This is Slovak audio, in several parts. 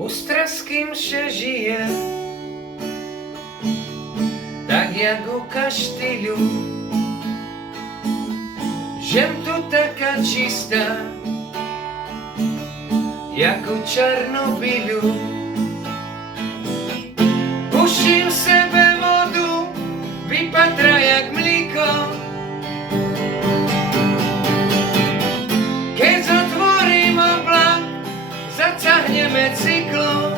Ustrazkým še žije, tak jak u kaštiľu. Žem tu taká čistá, jak u Čarnobylu. Puším v sebe vodu, vypatra jak mlíko. Keď zatvorím oblak, zacahneme cyklo.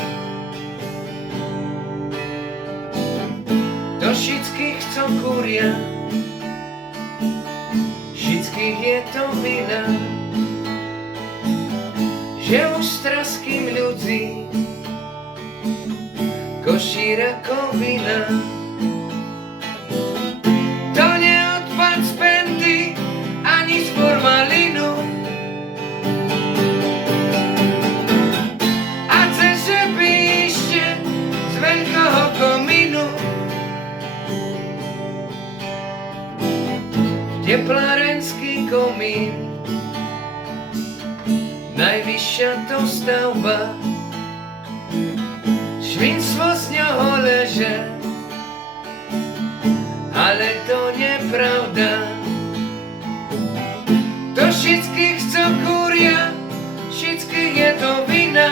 Do šických, co kúria, šických je to vina, že už straským ľudí koší rakovina. To neodpad z penty, ani z formalinu. A cez žebište z veľkého komínu. Teplárenský komín, najvyššia to stavba. Švinstvo z ňoho leže, ale to nepravda. Do šických, co kúria, šických je to vina,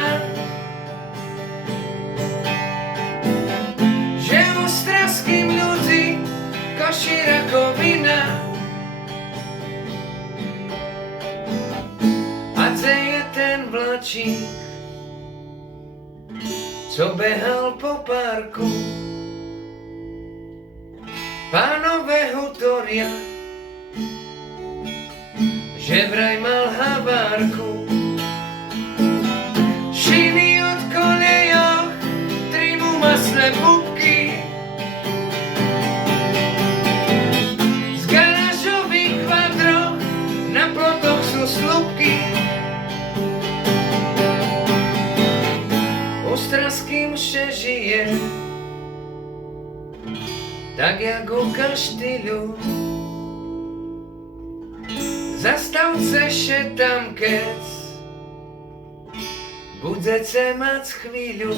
že u straským ľudí koší rakovina. A ce je ten vlačík, co behal po parku, Pánové hutoria, že vraj mal havárku. Šiny od kolejoch, tri mu masné bubky, z garážových kvadroch na plotoch sú slupky. Ostraským še žije, tak jak u kaštiľu. Zastavce še tam kec, budete mať chvíľu.